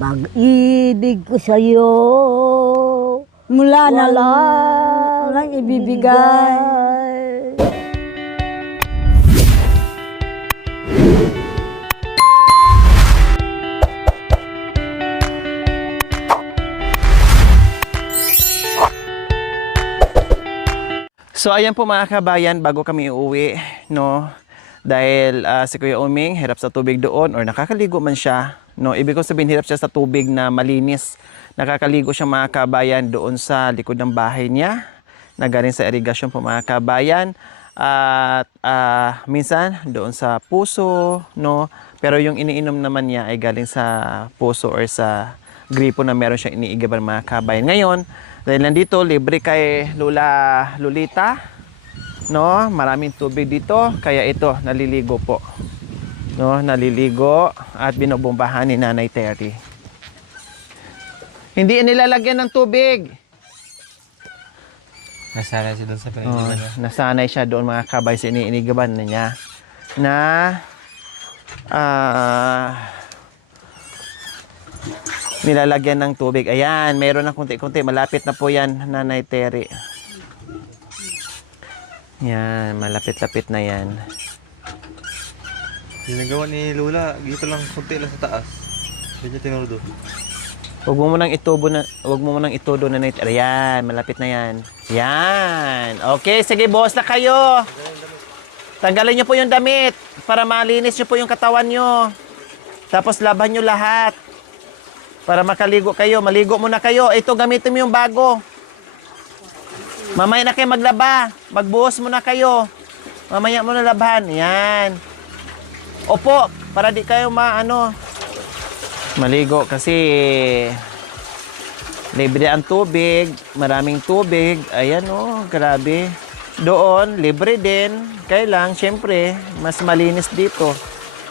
Pag-ibig ko sa'yo, Mula na walang lang ibibigay. So ayan po mga kabayan, bago kami uuwi, no, dahil si Kuya Uming hirap sa tubig doon or nakakaligo man siya, no, ibig ko sabihin hirap siya sa tubig na malinis. Nakakaligo siya mga kabayan doon sa likod ng bahay niya, na galing sa irigasyon po mga kabayan. At minsan doon sa puso, no, pero yung iniinom naman niya ay galing sa puso or sa gripo na meron siyang iniigaban mga kabayan. Ngayon, dahil nandito, libre kay Lolita, no? Maraming tubig dito, kaya ito, naliligo po. No, naliligo at binubombahan ni Nanay Terry. Hindi nilalagyan ng tubig. Nasanay siya doon sa pinag-iban niya. Nasanay siya doon mga kabay sa iniigaban na niya na nilalagyan ng tubig. Ayan, mayroon na kunti-kunti. Malapit na po yan, Nanay Terry. Yan, malapit-lapit na yan. Ginagawa ni Lola, dito lang, kunti lang sa taas. Hindi niya tinuro doon. Huwag mo munang itudo, Nanay Terry. Ayan, malapit na yan. Yan. Okay, sige, boss na kayo. Tanggalin nyo po yung damit para malinis nyo po yung katawan nyo. Tapos laban nyo lahat. Para makaligo kayo. Maligo muna kayo. Ito, gamitin mo yung bago. Mamaya na kayo maglaba. Magbuhos muna kayo. Mamaya muna laban. Yan. Opo, para di kayo maligo kasi libre ang tubig. Maraming tubig. Ayan grabe. Doon, libre din. Kaya lang, syempre, mas malinis dito.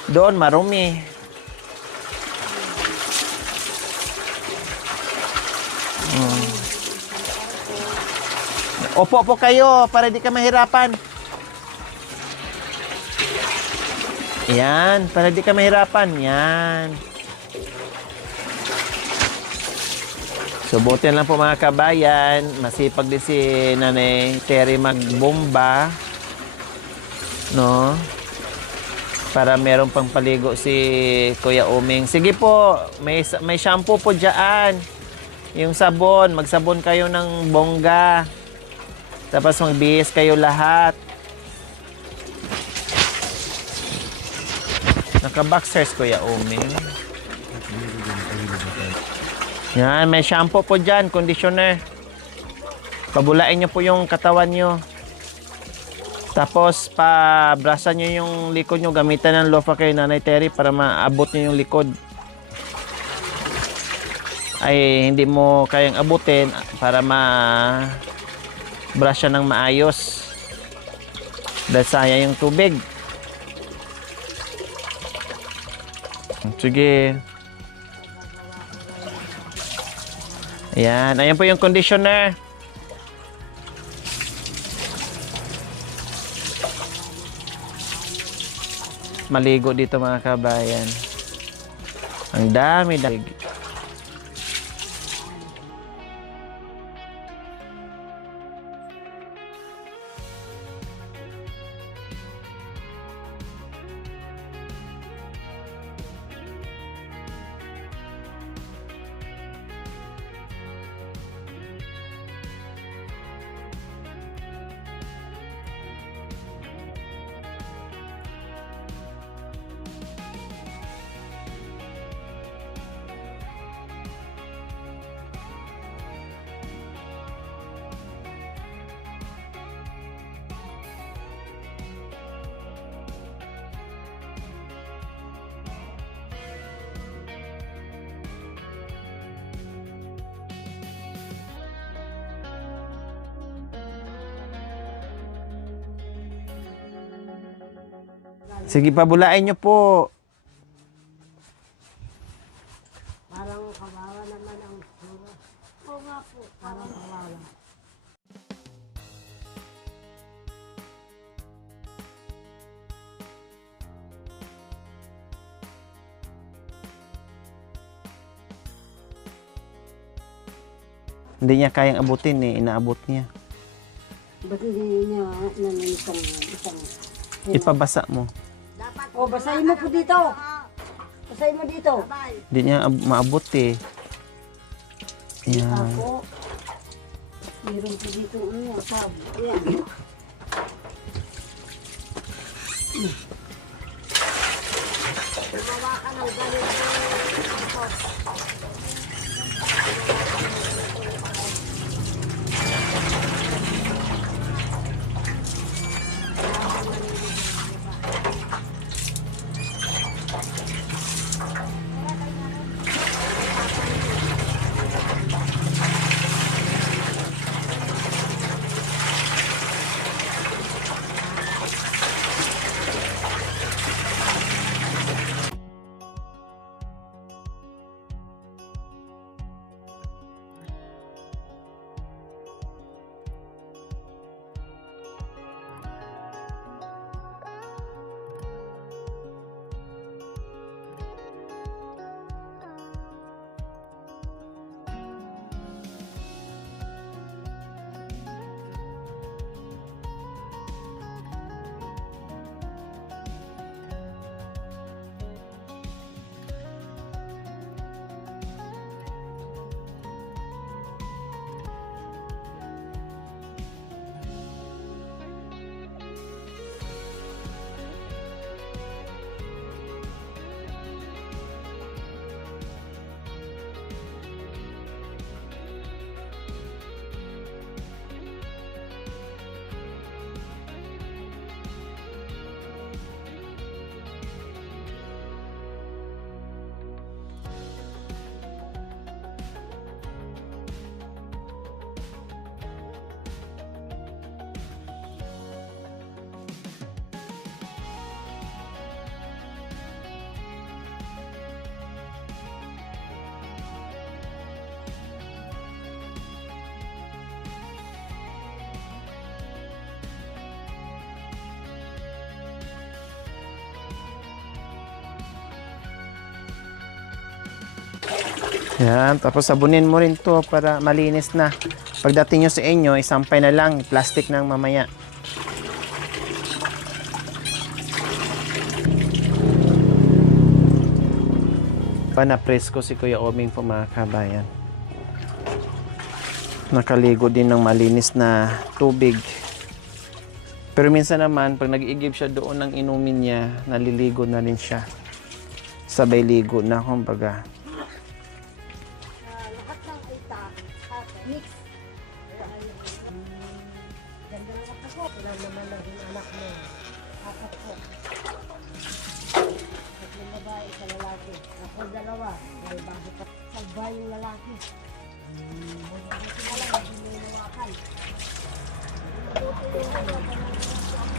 Doon, marumi. Opo po kayo para di ka mahirapan. Yan, para di ka mahirapan. Yan. Subutin lang po mga kabayan. Masipag din si Nanay Terry magbomba. No? Para meron pang paligo si Kuya Uming. Sige po, may shampoo po dyan. Yung sabon, magsabon kayo ng bongga. Tapos magbihis kayo lahat. Naka-boxers, Kuya Uming. Yan, may shampoo po dyan, conditioner. Pabulain nyo po yung katawan nyo. Tapos, pabrasan nyo yung likod nyo. Gamitan ng loofah kay Nanay Terry para maabot nyo yung likod. Ay, hindi mo kayang abutin para brush siya ng maayos dahil sayang yung tubig. Sige. Ayan, ayan po yung conditioner. Maligo dito mga kabayan. Ang dami. Sige, pabulain nyo po. parang kawawa naman ang sura. Oo nga po, parang kawawa. Hindi niya kayang abutin eh, inaabot niya. Ba't hindi niya namin isang... Ipabasa mo. O, basahin mo po dito. Basahin mo dito. Hindi niya maabot eh. Yan. Ako, meron po dito sab. Ayan. Gumawa ka ng ganito. Yan, tapos sabunin mo rin to para malinis na. Pagdating nyo sa inyo, isampay na lang, plastic ng mamaya. Panapresko si Kuya Oming po mga kabayan. Nakaligo din ng malinis na tubig. Pero minsan naman, pag nag-iigib siya doon ng inumin niya, naliligo na rin siya. Sabay ligo na, kumbaga. Lahat ng ita, mix. Ganda ng ako. Ilan naman ang anak mo? Apat ko. Tatlong babae, isa lalaki. Ako dalawa. May bago pa. Sagba yung lalaki.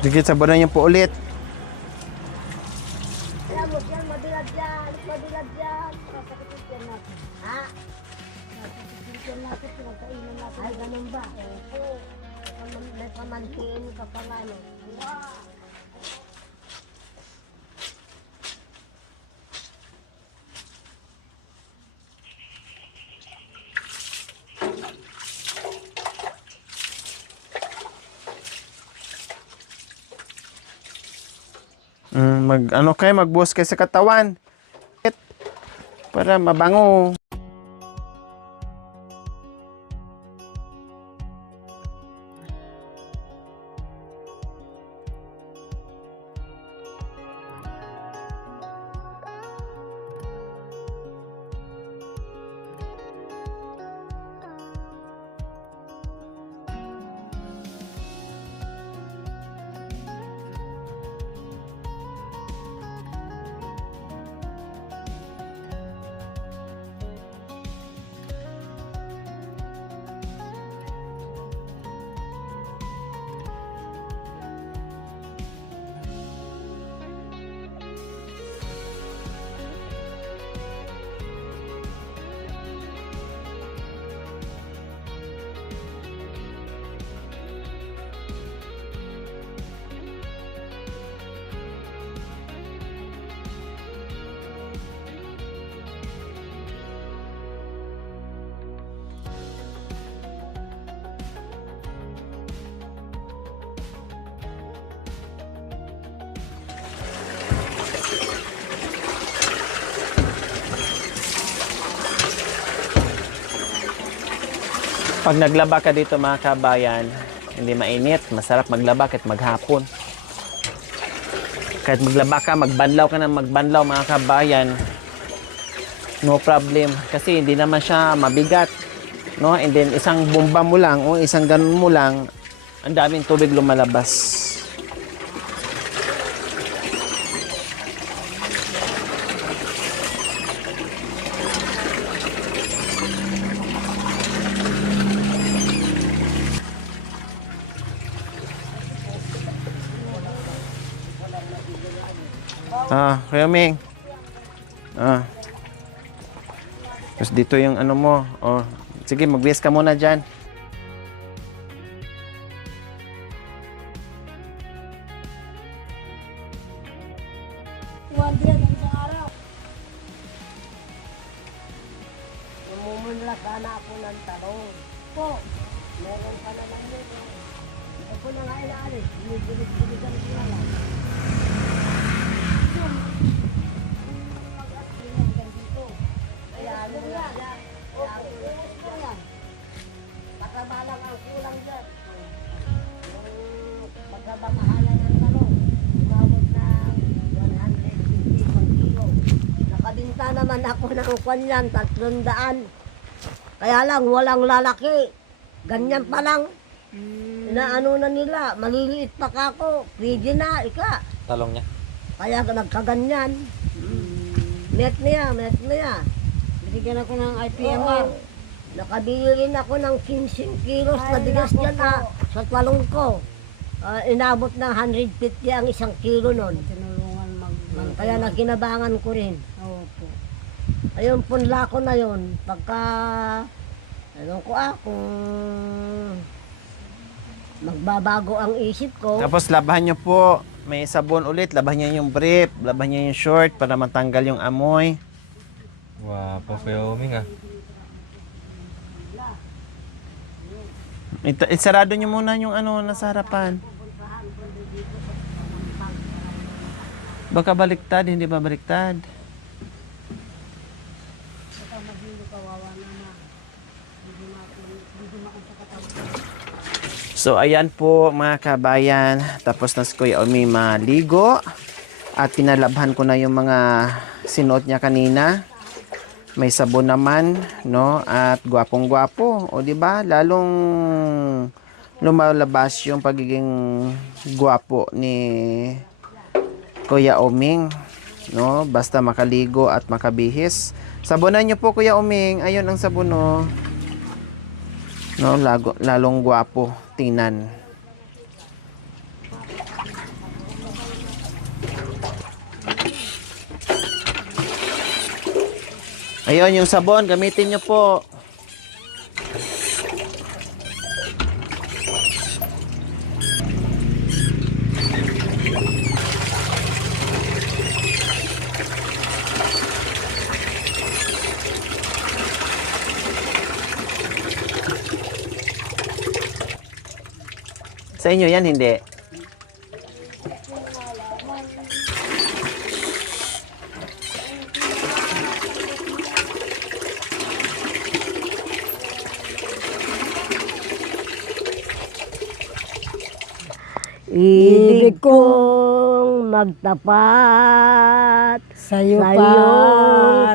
Digit, sabunan niyo po ulit. Alam mo dyan, mabilad dyan. Mabilad dyan. Masakit yan natin. Ha? Masakit yan natin. Pinagkainan natin. Ay, ganun ba? Oo. May pamantiin ka pala. No? Wow. Ano kayo, magbuhos kayo sa katawan. Para mabango. Pag naglaba ka dito mga kabayan, hindi mainit, masarap maglaba kahit maghapon. Kahit maglaba ka, magbanlaw ka ng magbanlaw mga kabayan, no problem. Kasi hindi naman siya mabigat. No? And then isang bomba mo lang o isang ganun mo lang, ang daming tubig lumalabas. Kuya Ming. Tapos dito yung ano mo. Sige, mag-waste ka muna dyan. Namumula sana ako ng talong. Po, meron pa naman yun. Ito ko na nga inaalis. Binibilig-biligan ko na lang. Kaya ano nga yan. Kaya ano yan. Pakaba lang ang kulang dyan. Yung pagkabamahalan ng talong, umabot na 150 per kilo. Nakabinta naman ako ng kwanyan, 300. Kaya lang, walang lalaki. Ganyan pa lang. Inaano na nila, maliliit pa ka ako. Pwede na, ika. Talong niya. Kaya nagkaganyan. Met niya. Binigyan ako ng IPMR. Oo. Nakabili rin ako ng 15 kilos na bigas dyan sa talong ko. Inabot ng 150 ang isang kilo nun. Tinulungan Kaya nakinabangan ko rin. Opo. Ayun, punla ko na yun. Pagka, kung magbabago ang isip ko. Tapos labahan nyo po. May sabon ulit. Labahan nyo yung brief. Labahan nyo yung short para matanggal yung amoy. Wow, po Kuya Oming Isarado nyo muna yung ano nasa harapan. Baka baliktad, hindi ba baliktad? So ayan po mga kabayan, tapos na si Kuya Omi maligo at pinalabhan ko na yung mga sinuot niya kanina. May sabon naman, no? At gwapong-gwapo, o di ba? Lalong lumalabas yung pagiging gwapo ni Kuya Oming, no? Basta makaligo at makabihis. Sabunan niyo po Kuya Oming, ayun ang sabon, no? No, lalong gwapo tingnan. Ayun yung sabon, gamitin nyo po. Sa inyo yan, hindi? Ibig kong magtapat Sa'yo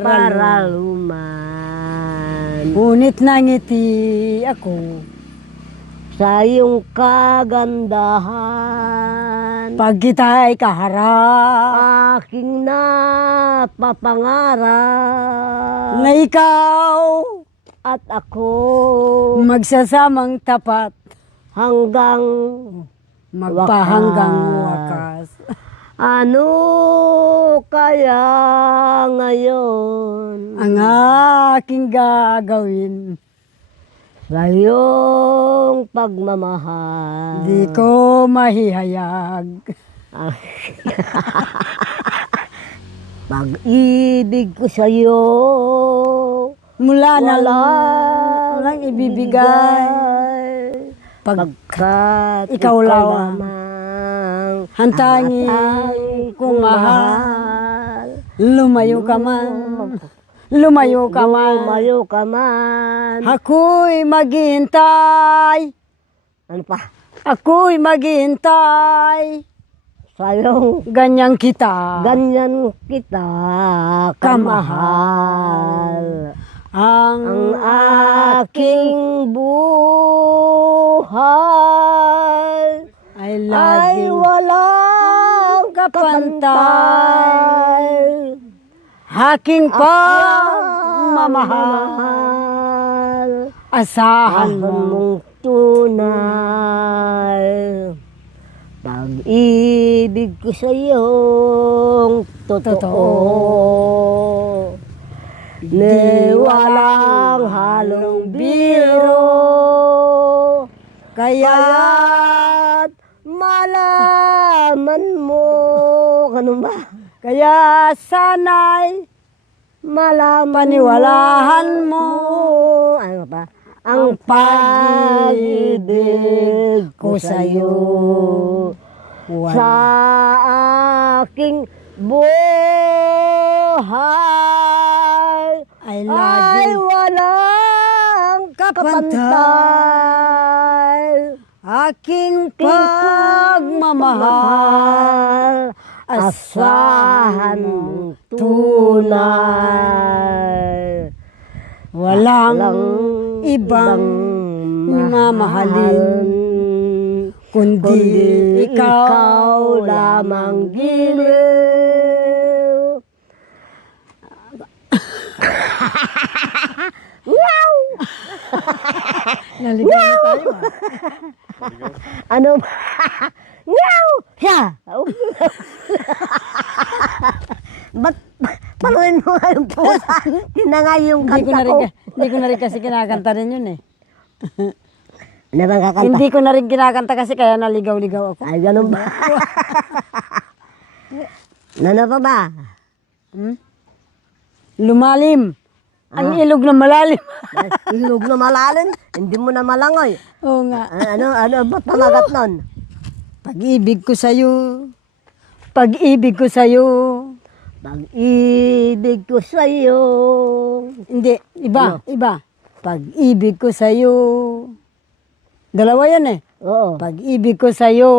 para luman. Ngunit nangiti ako Sa iyong kagandahan, pag kita'y kaharap aking napapangarap na ikaw at ako magsasamang tapat hanggang magpahanggang wakas. ano kaya ngayon Ang aking gagawin, sa iyong pagmamahal? di ko mahihayag. Pag-ibig ko sa iyo Mula na walang lang ibibigay. Pagkat ikaw lang lamang hantangin ang kung mahal. Lumayo ka man lumayo ka man. Lumayo ka man. Ako'y maghihintay. Ano pa? Ako'y maghihintay. Sa'yo. Ganyan kita. Ganyan kita kamahal. Ang Ang aking buhay ay ay laging walang kapantay. Aking pagmamahal. Asahan Ahan mo. mong tunay. Pag-ibig ko sa'yong totoo. Ni walang halong biro. Kaya't malaman mo. Ganun ba? Kaya sana'y Malaman paniwalahan mo. Ano pa? Ang pag-ibig ko sa'yo sa aking buhay ay ay laging walang kapantay. aking pagmamahal. Asahan mong tunay. Walang ibang mamahalin kundi ikaw lamang giliw. Wow! Naligaw na tayo ah. Ano ba? Wow! Siya! Ba't panuin mo nga yung pusa? Tinangay yung kanta ko. Hindi ko na rin kasi kinakanta rin yun eh. Ano bang kakanta? Hindi ko na rin kinakanta kasi kaya naligaw-ligaw ako. Ay, ganun ba? Ano pa ba? Lumalim. Ang ilog na malalim. Ilog na malalim, hindi mo na malangoy. Oo nga. Ano ba pamagat nun? Pag-ibig ko sa'yo. Pag-ibig ko sa'yo. Pag-ibig ko sa'yo. Hindi, iba, iba. Pag-ibig ko sa'yo. Dalawa yan eh. Oo. Pag-ibig ko sa'yo.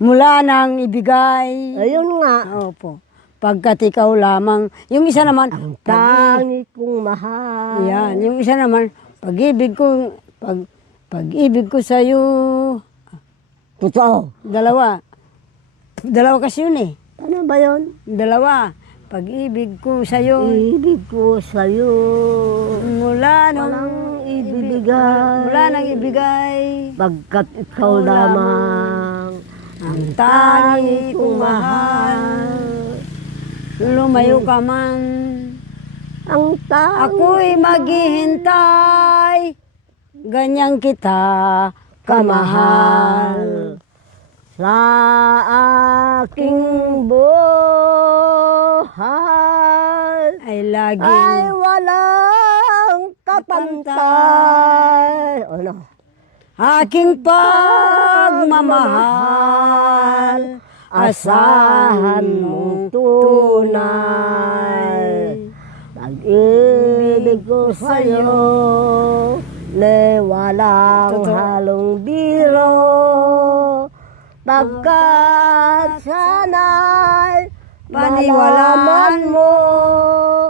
Mula nang ibigay. Ayun nga. Opo. Pagkat ikaw lamang. Yung isa naman, Tangi kong mahal. yan. Yung isa naman, pag-ibig ko, pag-ibig ko sa'yo. Totoo. Dalawa. Dalawa kasi yun eh. Ano ba yun? Dalawa. Pag-ibig ko sa'yo. Ibig ko sa'yo. Mula nung Walang ibibigay. Mula nang ibigay. Pagkat ikaw lamang. Ang tangi kong mahal. Lumayo ka man. Ang tangi. Ako'y maghihintay. Ganyan kita kamahal. Sa aking buhay Ay laging ay walang kapantay. Ano? aking pagmamahal. Asahan mong tunay. Pag-ibig ko sa'yo, na walang Totoo. halong biro. Pagkat sana'y Paniwalaan malaman mo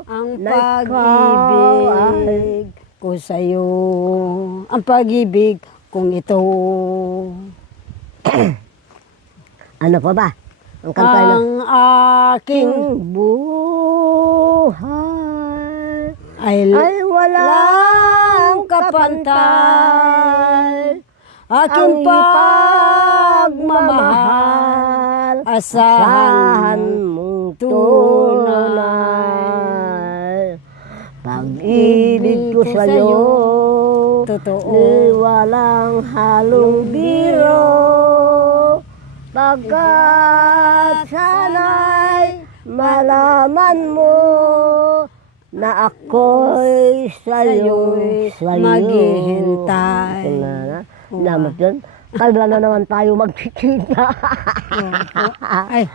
ang na pag-ibig ko sa'yo. Ang pag-ibig kong ito. Ano pa ba? Ang kanta na. Ang aking buhay ay ay walang kapantay. aking Ang pagmamahal. Asahan mong tunay. tunay. Pag-ibig ko sa'yo, Totoo. ni walang halong biro. Pagkat sana'y malaman mo na ako'y sa'yo'y maghihintay. Namat yun. Kailan na naman tayo magkikita? Ay,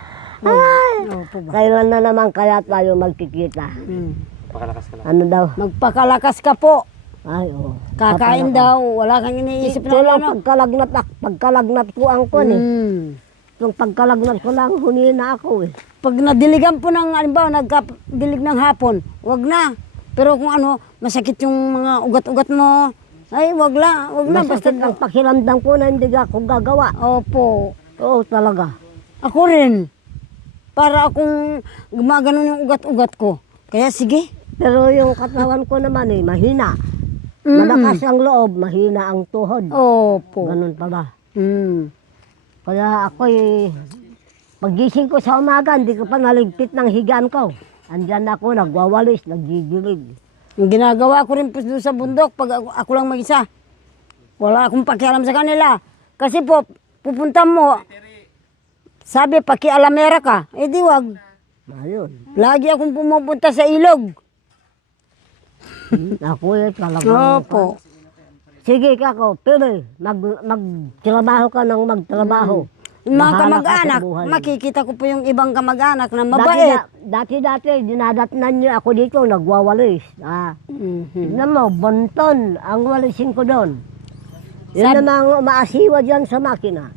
Opo ba? Kailan na naman kaya tayo magkikita? Pakalakas ka lang. Ano daw? Magpakalakas ka po. Ay, oo. Kakain daw. Wala kang iniisip Ito na lang ano. pagkalagnat ko ang kon eh. Mm. Yung pagkalagnat ko lang, hunina ako eh. Pag nadiligan po ng, alimbawa, nagkadilig ng hapon, wag na. Pero kung ano, masakit yung mga ugat-ugat mo, ay wag na, basta Masakit ang pakiramdam ko na hindi ako gagawa. Opo. Oo, talaga. Ako rin. Para akong gumaganon yung ugat-ugat ko. Kaya sige. Pero yung katawan ko naman eh, mahina. Malakas ang loob, mahina ang tuhod. Opo. Ganun pala. Mm. Kaya ako pagising ko sa umaga, hindi ko pa naligpit ng higaan ko. Andyan ako, nagwawalis, nagdidilig. Yung ginagawa ko rin po doon sa bundok, pag ako lang mag-isa. Wala akong pakialam sa kanila. Kasi po, pupunta mo, sabi, pakialamera ka. Eh di wag. Ayun. Lagi akong pumupunta sa ilog. Ako talagang... Opo. Sige kako, pero magtrabaho ka ng magtrabaho. Yung mga Bahala ka sa kamag-anak, buhay mo. makikita ko po yung ibang kamag-anak na mabait. Dati, dinadatnan niyo ako dito, nagwawalis. Mhm. Tignan mo, bonton ang walisin ko doon. Yan namang maasiwa dyan sa makina.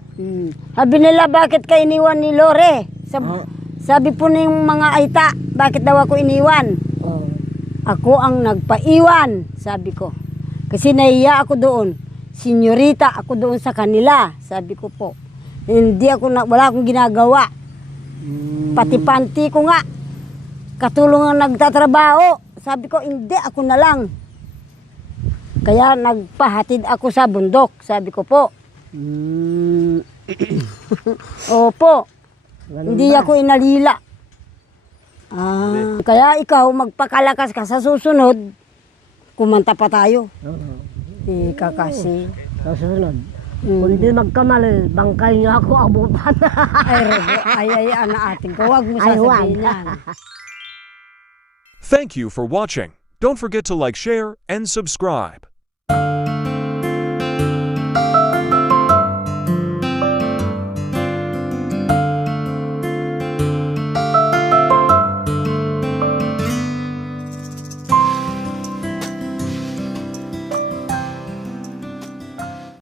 Sabi nila, bakit ka iniwan ni Lore? Sabi po ng mga aita, bakit daw ako iniwan? Oh. Ako ang nagpaiwan, sabi ko. Kasi nahiya ako doon. Senyorita ako doon sa kanila, sabi ko po. Hindi ako, wala akong ginagawa. Pati panty ko nga. Katulong ang nagtatrabaho. Sabi ko, hindi, ako na lang. Kaya nagpahatid ako sa bundok, sabi ko po. Opo. Ganun Hindi ba? ako inalila. Kaya ikaw, magpakalakas ka sa susunod, kumanta pa tayo. Ika kasi. Sa susunod. Kung di magkamali, bangkay niyo ako abutan. Ay, ana ating ko. Huwag mo Ay, sasabihin huwag. yan. Thank you for watching. Don't forget to like, share, and subscribe.